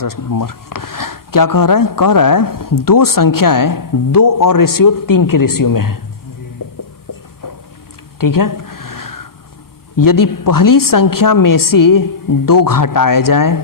62 number क्या कह रहा है? कह रहा है दो संख्याएं 2 और रेशियो 3 के रेशियो में है। ठीक है, यदि पहली संख्या में से 2 घटाया जाए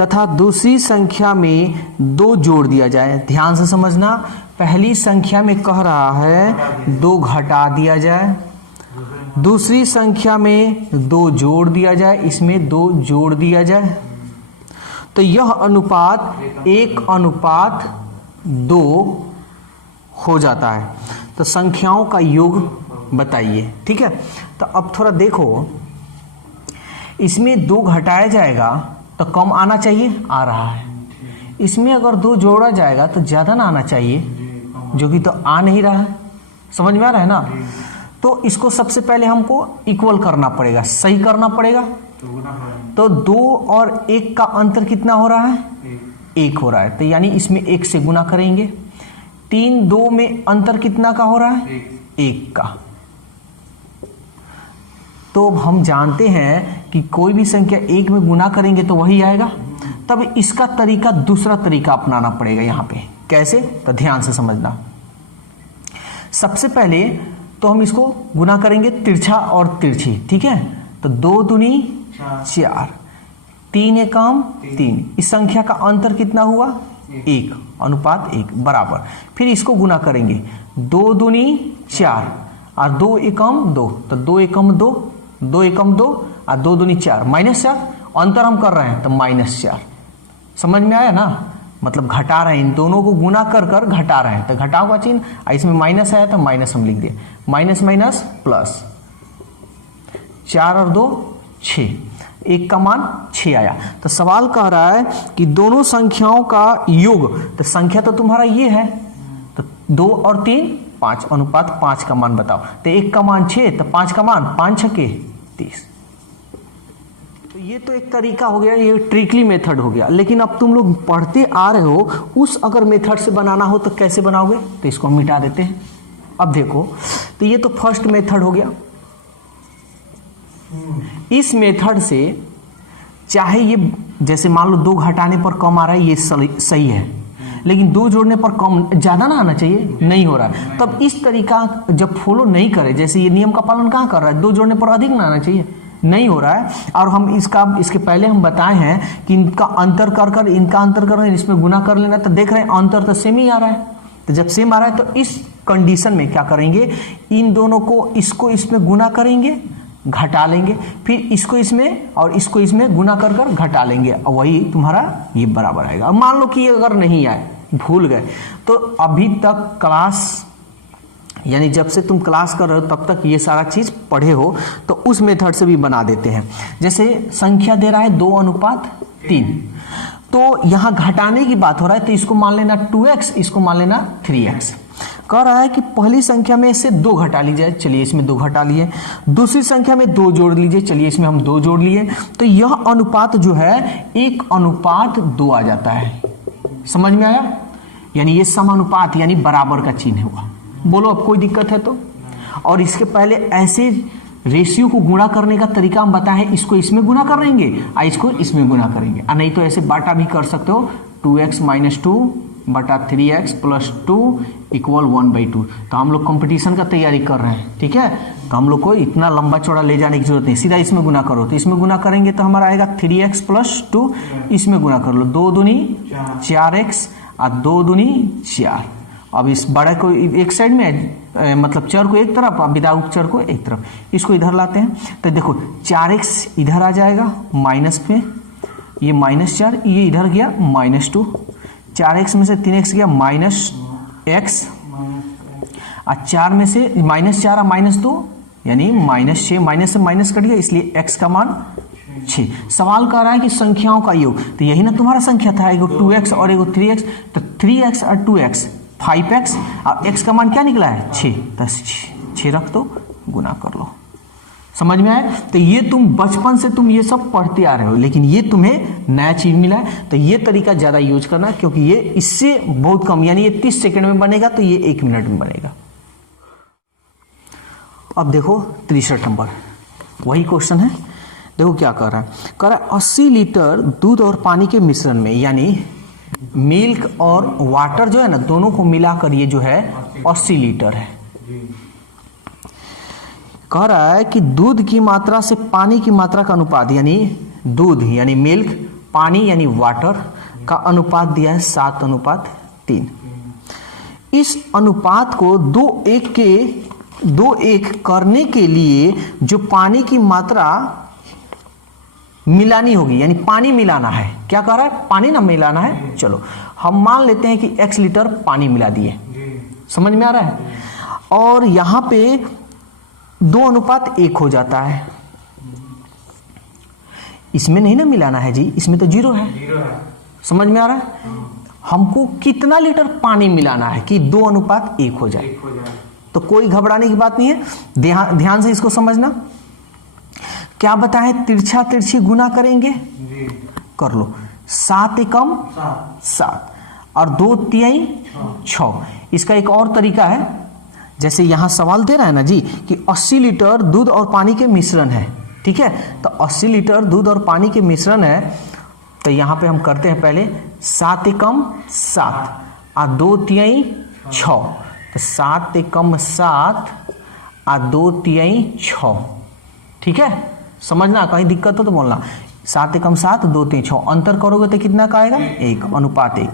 तथा दूसरी संख्या में 2 जोड़ दिया जाए। ध्यान से समझना, पहली संख्या में कह रहा है 2 घटा दिया जाए, दूसरी संख्या में 2 जोड़ दिया जाए, इसमें 2 जोड़ दिया जाए, तो यह अनुपात 1:2 हो जाता है। तो संख्याओं का योग बताइए। ठीक है, तो अब थोड़ा देखो, इसमें 2 घटाया जाएगा तो कम आना चाहिए, आ रहा है। इसमें अगर 2 जोड़ा जाएगा तो ज़्यादा ना आना चाहिए, जो कि तो आ नहीं रहा है। समझ में आ रहा है ना? तो इसको सबसे पहले हमको इक्वल करना पड़ेगा, सही करना पड़ेगा। तो 2 और 1 का अंतर कितना हो रहा है? 1 हो रहा है, तो यानी इसमें 1 से गुना करेंगे। 3, 2 में अंतर कितना का हो रहा है? 1 का। तो हम जानते हैं कि कोई भी संख्या 1 में गुना करेंगे तो वही आएगा। तब इसका तरीका, दूसरा तरीका अपनाना पड़ेगा यहाँ पे। कैसे? तो ध्यान से समझना। सबसे पहले तो हम इसको गुना करेंगे तिरछा और तिरछी। ठीक है, तो 2 दूनी 4, 3 एकम 3। इस संख्या का अंतर कितना हुआ? 1, अनुपात 1 बराबर। फिर इसको गुना करेंगे, 2 दूनी 4 और 2 एकम 2, तो 2 एकम 2, 2 एकम 2 और 2 दूनी 4, -4। अंतर हम कर रहे हैं तो -4। समझ में आया ना? मतलब घटा रहे हैं, इन दोनों को गुना कर कर घटा रहे हैं, तो घटाव का चिन्ह, इसमें माइनस आया तो माइनस हम लिख दिए, माइनस माइनस प्लस। 4 और 2 6, 1 का मान 6 आया। तो सवाल कह रहा है कि दोनों संख्याओं का योग, तो संख्या तो तुम्हारा ये है, तो 2 और 3 5, अनुपात 5 का मान बताओ। तो 1 का मान 6, तो 5 का मान 5 छके 30। तो ये तो एक तरीका हो गया, ये ट्रिकली मेथड हो गया। लेकिन अब तुम लोग पढ़ते आ रहे हो, उस अगर मेथड से बनाना हो तो कैसे बनाओगे? तो इसको हम मिटा देते हैं। अब देखो, तो ये तो फर्स्ट मेथड हो गया। इस मेथड से चाहे ये, जैसे मान लो 2 घटाने पर कम आ रहा है, ये सही है, लेकिन 2 जोड़ने पर कम, ज्यादा ना आना चाहिए, नहीं हो रहा है। तब इस तरीका जब फॉलो नहीं करे, जैसे ये नियम का पालन कहाँ कर रहा है, 2 जोड़ने पर अधिक ना आना चाहिए, नहीं हो रहा है। और हम इसके पहले हम बताए हैं कि इनका अंतर कर इनका अंतर कर इसमें गुना कर लेना, तो देख रहे हैं अंतर तो सेम ही आ रहा है। तो जब सेम आ रहा है तो इस कंडीशन में क्या करेंगे, इन दोनों को, इसको इसमें गुना करेंगे, घटा लेंगे, फिर इसको इसमें और इसको इसमें गुना कर कर घटा लेंगे, और वही तुम्हारा ये बराबर आएगा। अब मान लो कि अगर नहीं आए, भूल गए, तो अभी तक क्लास, यानी जब से तुम क्लास कर रहे हो तब तक ये सारा चीज पढ़े हो, तो उस मेथड से भी बना देते हैं। जैसे संख्या दे रहा है 2:3, तो यहां घटाने की बात हो रहा है, तो इसको मान लेना 2x, इसको मान लेना 3x। कह रहा है कि पहली संख्या में से 2 घटा लीजिए, चलिए इसमें 2 घटा लिए। दूसरी संख्या में 2 जोड़ लीजिए, चलिए इसमें हम 2 जोड़ लिए। तो यह अनुपात जो है 1:2 आ जाता है। समझ में आया? यानी ये समानुपात, यानी बराबर का चिन्ह हुआ। बोलो अब कोई दिक्कत है तो? और इसके पहले ऐसे रेशियो को गुणा करने का तरीका हम बताएं, इसको इसमें गुना करेंगे और इसको इसमें गुना करेंगे, और नहीं तो ऐसे बाटा भी कर सकते हो, 2x - 2 बटा 3x + 2 = 1/2। तो हम लोग कंपटीशन का तैयारी कर रहे हैं, ठीक है? तो हम लोग को इतना लंबा चौड़ा ले जाने की जरूरत नहीं, सीधा इसमें गुना करो। तो इसमें गुना करेंगे तो हमारा आएगा 3x + 2, इसमें गुना कर लो, 2 दूनी 4x और 2 दूनी 4। अब इस बड़े को एक साइड में, मतलब चर को एक तरफ, विदाउट चर को एक तरफ, इसको इधर लाते हैं। तो देखो 4x इधर आ जाएगा माइनस में, ये -4, ये इधर गया -2, 4x में से 3x गया -x, और 4 में से -4 और -2 यानी -6, माइनस से माइनस कट गया, इसलिए x का मान 6। सवाल कर रहा है कि संख्याओं का योग, तो यही ना तुम्हारा संख्या था, एगो 2x और एगो 3x, तो 3x और 2x 5x, और x का मान क्या निकला है 6, तो 6 रख दो, गुना कर लो। समझ में आया? तो ये तुम बचपन से तुम ये सब पढ़ते आ रहे हो, लेकिन ये तुम्हें नया चीज मिला है, तो ये तरीका ज्यादा यूज करना, क्योंकि ये इससे बहुत कम, यानी ये 30 सेकंड में बनेगा, तो ये 1 मिनट में बनेगा। अब देखो 63 नंबर, वही क्वेश्चन है। देखो क्या कर रहा है, कह रहा है 80 लीटर दूध और पानी के मिश्रण में, यानी मिल्क और वाटर जो है ना दोनों को मिलाकर ये जो है 80 लीटर है। कह रहा है कि दूध की मात्रा से पानी की मात्रा का अनुपात, यानी दूध यानी मिल्क, पानी यानी वाटर का अनुपात दिया है 7:3। इस अनुपात को 2:1 करने के लिए जो पानी की मात्रा मिलानी होगी, यानी पानी मिलाना है। क्या कह रहा है, पानी ना मिलाना है। चलो हम मान लेते हैं कि x लीटर पानी मिला दिए, समझ में आ रहा है। और यहां पे 2:1 हो जाता है। इसमें नहीं ना मिलाना है जी, इसमें तो 0 है। समझ में आ रहा है। हमको कितना लीटर पानी मिलाना है कि 2:1 हो जाए। तो कोई घबराने की बात नहीं है, ध्यान से इसको समझना। क्या बताएं, तिरछा तिरछी गुना करेंगे, कर लो। 7 एकम 7 और 2 तिहाई 6। इसका एक और तरीका है, जैसे यहां सवाल दे रहा है ना जी कि 80 लीटर दूध और पानी के मिश्रण है, ठीक है। तो 80 लीटर दूध और पानी के मिश्रण है, तो यहां पे हम करते हैं पहले 7 एकम 7 और 2 तिहाई 6। तो 7 एकम 7 और 2 तिहाई 6, ठीक है। समझना, कहीं दिक्कत हो तो बोलना। 7 एकम 7 2 तिहाई 6, अंतर करोगे तो कितना का आएगा, 1:1।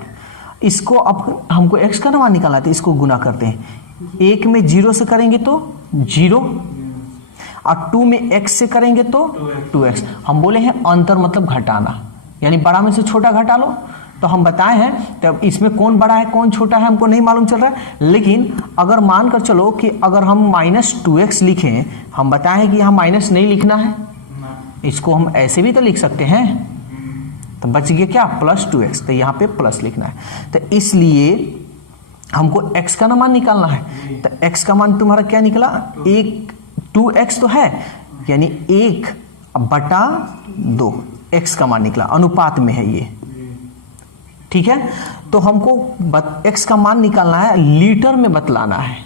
इसको अब हमको x का मान निकालना है, तो इसको गुना करते हैं। 1 में 0 से करेंगे तो 0 और 2 में x से करेंगे तो 2x। हम बोले हैं अंतर मतलब घटाना, यानी बड़ा में से छोटा घटा लो। तो हम बताए हैं, तब इसमें कौन बड़ा है कौन छोटा है हमको नहीं मालूम चल रहा है। लेकिन अगर मानकर चलो कि अगर हम -2x लिखें, हम बताए हैं कि यहाँ माइनस नहीं लिखना है, इसको हम ऐसे भी तो लिख सकते हैं। तो बच गया क्या, +2x। तो यहाँ पे प्लस लिखना है। तो इसलिए हमको x का मान निकालना है। तो x का मान तुम्हारा क्या निकला, 2x तो है, यानी 1/2 x का मान निकला, अनुपात में है ये, ठीक है। तो हमको x का मान निकालना है, लीटर में बतलाना है,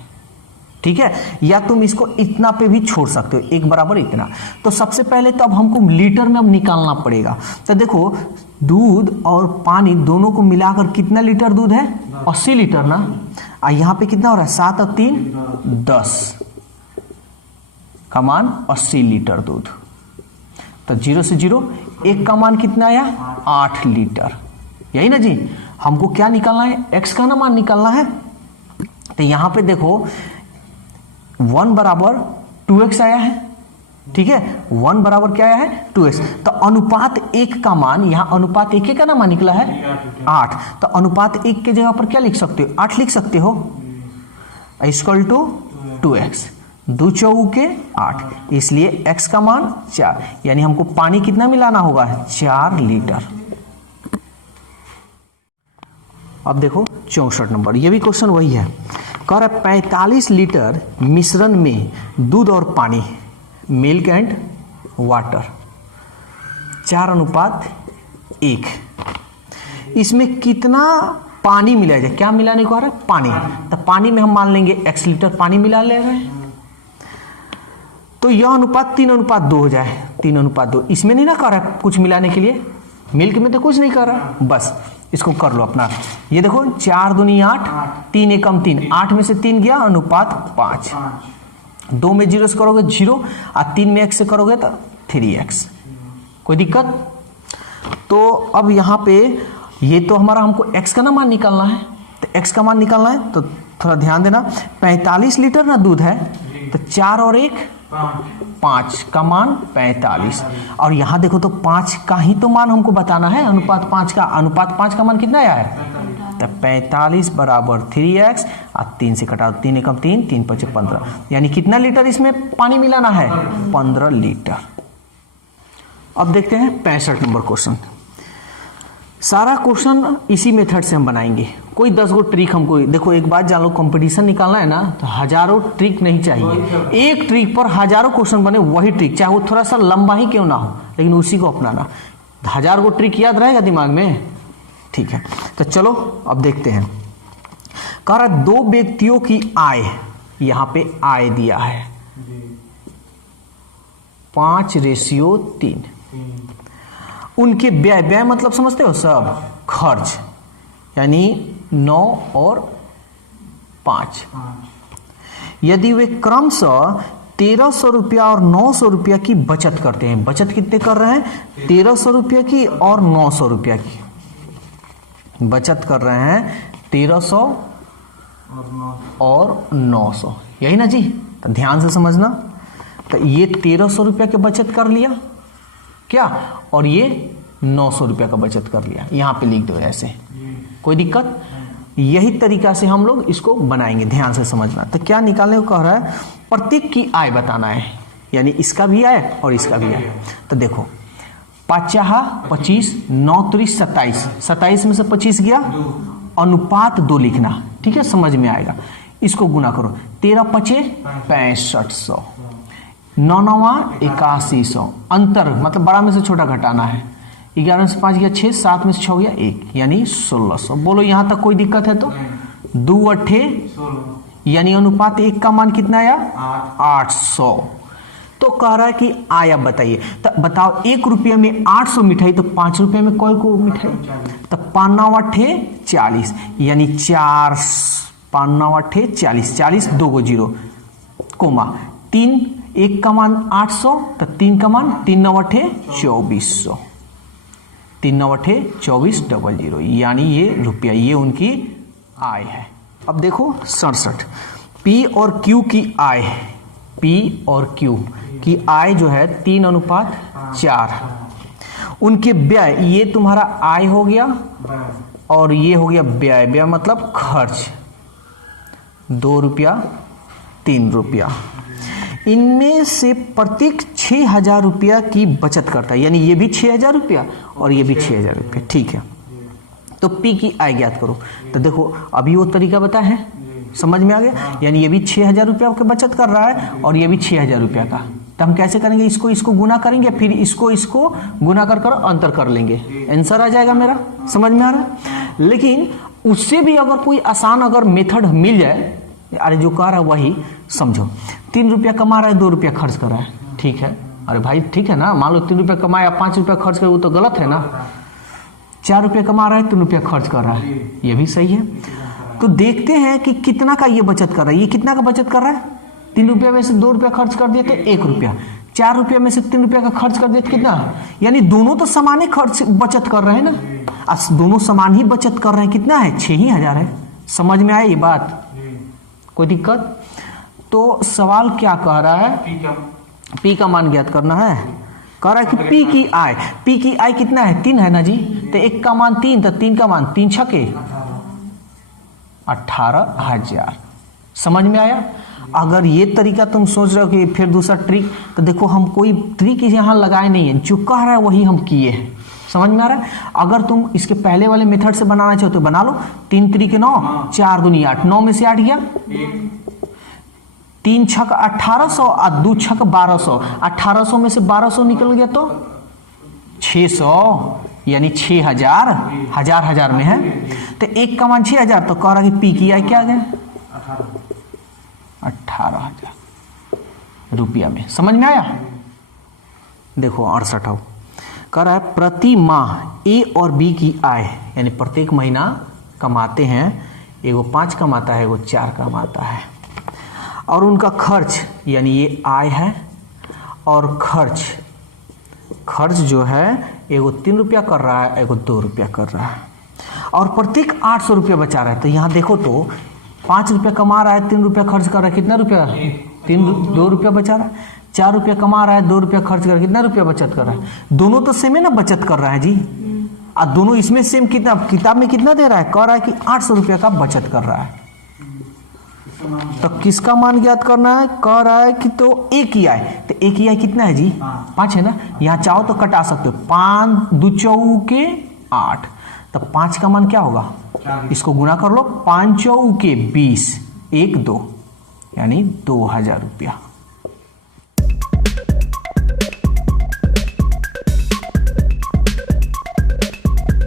ठीक है। या तुम इसको इतना पे भी छोड़ सकते हो, 1 बराबर इतना। तो सबसे पहले तो अब हमको लीटर में अब निकालना पड़ेगा। तो देखो दूध और पानी दोनों को मिलाकर कितना लीटर दूध है, 80 लीटर ना। और यहाँ पे कितना हो रहा है, 7 और 3 10 का मान 80 लीटर दूध। तो 0 से 0 1 का मान कितना आया, 8 लीटर, यही ना जी। हमको क्या निकालना है, x का मान निकालना है। तो यहां पे देखो 1 बराबर 2x आया है, ठीक है। 1 बराबर क्या आया है, 2x। तो अनुपात 1 का मान, यहां अनुपात 1 का मान निकला है 8। तो अनुपात 1 के जगह पर क्या लिख सकते हो, 8 लिख सकते हो, इक्वल टू 2x। 2 चौके 8, इसलिए x का मान 4, यानी हमको पानी कितना मिलाना होगा, 4 लीटर। अब देखो 64 नंबर, ये भी क्वेश्चन वही है। कह रहा है 45 लीटर मिश्रण में दूध और पानी, मिल्क एंड वाटर, 4:1, इसमें कितना पानी मिलाया जाए। क्या मिलाने को आ रहा है, पानी। तो पानी में हम मान लेंगे x लीटर पानी मिला ले रहे हैं, तो यह अनुपात 3:2 हो जाए, 3:2। इसमें नहीं ना कर रहा है कुछ मिलाने के लिए, मिल्क में तो कुछ नहीं कर रहा, बस इसको कर लो अपना। ये देखो 4 दूनी 8, 3 एकम 3, 8 में से 3 गया, अनुपात 5। 2 में 0 से करोगे 0 और 3 में x से करोगे तो 3x। कोई दिक्कत। तो अब यहाँ पे ये तो हमारा हमको x का मान निकालना है। तो x का मान निकालना है तो थोड़ा ध्यान देना, 45 लीटर ना दूध है, तो 4 और 1 5 का मान 45। और यहां देखो तो 5 का ही तो मान हमको बताना है, अनुपात 5 का। अनुपात 5 का मान कितना आया है, तो 45 बराबर 3x और 3 से कटा, 3 एकम 3, 3 5 15, यानी कितना लीटर इसमें पानी मिलाना है, 15 लीटर। अब देखते हैं 65 नंबर क्वेश्चन। सारा क्वेश्चन इसी मेथड से हम बनाएंगे, कोई 10 गो ट्रिक हमको। देखो एक बात जान लो, कंपटीशन निकालना है ना तो हजारों ट्रिक नहीं चाहिए, एक ट्रिक पर हजारों क्वेश्चन बने, वही ट्रिक चाहे वो थोड़ा सा लंबा ही क्यों ना हो, लेकिन उसी को अपनाना। 1000 गो ट्रिक याद रहेगा दिमाग में, ठीक है। तो चलो अब देखते हैं। कह रहा 2 व्यक्तियों की आय, यहां पे आय दिया है, 5:3। उनके व्यय, व्यय मतलब समझते हो सब, खर्च, यानी 9 और 5। यदि वे क्रमशः 1300 रुपया और 900 रुपया की बचत करते हैं, बचत कितने कर रहे हैं, 1300 रुपया की और 900 रुपया की बचत कर रहे हैं, 1300 और 900, यही ना जी। तो ध्यान से समझना, तो ये 1300 रुपया की बचत कर लिया क्या, और ये 900 रुपया का बचत कर लिया, यहां पे लिख दो ऐसे, कोई दिक्कत। यही तरीका से हम लोग इसको बनाएंगे, ध्यान से समझना। तो क्या निकालने को कह रहा है, प्रत्येक की आय बताना है, यानी इसका भी आय और इसका भी आय। तो देखो 5 25, 9 3 27, 27 में से 25 गया, अनुपात 2 लिखना, ठीक है, समझ में आएगा। इसको गुना करो, 13 5 6500, 9 9 8100, अंतर मतलब बड़ा में से छोटा घटाना है, 11 में से 5 गया 6, 7 में से 6 गया 1, यानी 1600। बोलो यहां तक कोई दिक्कत है तो? 2 8 यानी अनुपात 1 का मान कितना आया, 800। तो कह रहा है कि आया बताइए, तो बताओ 1 रुपये में 800 मिठाई, तो 5 रुपये में कोई को मिठाई, तो 5 9 8 40, यानी 4 5 9 8 40, 40 2 को 0 कोमा 3, 1 का मान 800, तो 3 का मान 3 9 8 2400, 3 9 8 2400, यानी ये रुपया, ये उनकी आय है। अब देखो 67, पी और क्यू की आय, पी और क्यू की आय जो है 3:4, उनके व्यय, ये तुम्हारा आय हो गया और ये हो गया व्यय, व्यय मतलब खर्च, 2 रुपया 3 रुपया। इनमें से प्रत्येक 6000 रुपया की बचत करता है, यानी ये भी 6000 रुपया और ये भी 6000 रुपया, ठीक है। तो पी की आय ज्ञात करो, तो देखो अभी वो तरीका बताया है, समझ में आ गया, यानी ये भी 6000 रुपया की बचत कर रहा है और ये भी 6000 रुपया का। तो हम कैसे करेंगे, इसको गुना करेंगे, फिर इसको गुना कर अंतर कर लेंगे, आंसर आ जाएगा मेरा, समझ में आ रहा है। लेकिन उससे भी अगर कोई आसान अगर मेथड मिल जाए, अरे जो कह रहा है वही समझो, 3 रुपया कमा रहा है, 2 रुपया खर्च कर रहा है, ठीक है, अरे भाई ठीक है ना, मान लो 3 रुपया कमाया, 5 रुपया खर्च करे, वो तो गलत है ना। 4 रुपया कमा रहा है, 3 रुपया खर्च कर रहा है, ये भी सही है। तो देखते हैं कि कितना का ये बचत कर रहा है, ये कितना का बचत कर रहा है, 3 रुपया में से 2 रुपया खर्च कर दिया तो 1 रुपया, 4 रुपया में से 3 रुपया का खर्च कर दिया तो कितना, यानी दोनों तो समान ही खर्च बचत कर रहे हैं ना, दोनों समान ही बचत कर रहे हैं, कितना है, 6000 है। समझ में आया ये बात, कोई दिक्कत? तो सवाल क्या कह रहा है, पी का मान ज्ञात करना है, कह रहा है कि पी की आय कितना है, 3 है ना जी, तो 1 का मान 3, तो 3 का मान 3 छके 18,000। समझ में आया? अगर ये तरीका तुम सोच रहे हो कि फिर दूसरा ट्रिक, तो देखो हम कोई ट्रिक यहां लगाए नहीं है, जो कह रहा है वही हम किए हैं, समझ में आ रहा है। अगर तुम इसके पहले वाले मेथड से बनाना चाहो तो बना लो, 3 3 9, 4 दूनी 8, 9 में से 8 गया, 3 छक 1800 और 2 छक 1200, 1800 में से 1200 निकल गया तो 600, यानी 6000, हजार में है, तो 1 का मान 6000, तो कह रहा कि पी की आय क्या आ गया, 18,000 रुपया में। समझ में आया? देखो 68 कह रहा है प्रति माह ए और बी की आय, यानी प्रत्येक महीना कमाते हैं, एगो 5 कमाता है, एगो 4 कमाता है, और उनका खर्च, यानी ये आय है और खर्च जो है एगो 3 रुपया कर रहा है, एगो 2 रुपया कर रहा है, और प्रत्येक 800 रुपया बचा रहा है। तो यहाँ देखो तो 5 रुपया कमा रहा है, 3 रुपया खर्च कर रहा है, कितना रुपया, 2 रुपया बचा रहा है। 4 रुपया कमा रहा है, 2 रुपया खर्च कर रहा है, कितना रुपया बचत कर रहा है, दोनों तो सेम है ना, बचत कर रहा है जी, और दोनों इसमें सेम, कितना किताब में कितना दे रहा है, कह रहा है कि 800 रुपया का बचत कर रहा है। तो किसका मान ज्ञात करना है, कह रहा है कि तो ए की आय, तो ए की आय कितना है जी, 5 है ना, यहाँ चाहो तो कटा सकते हो, 5 2 चौके 8, तो 5 का मान क्या होगा, इसको गुना कर लो, 5 चौके 20, 1 2, यानी 2000 रुपया।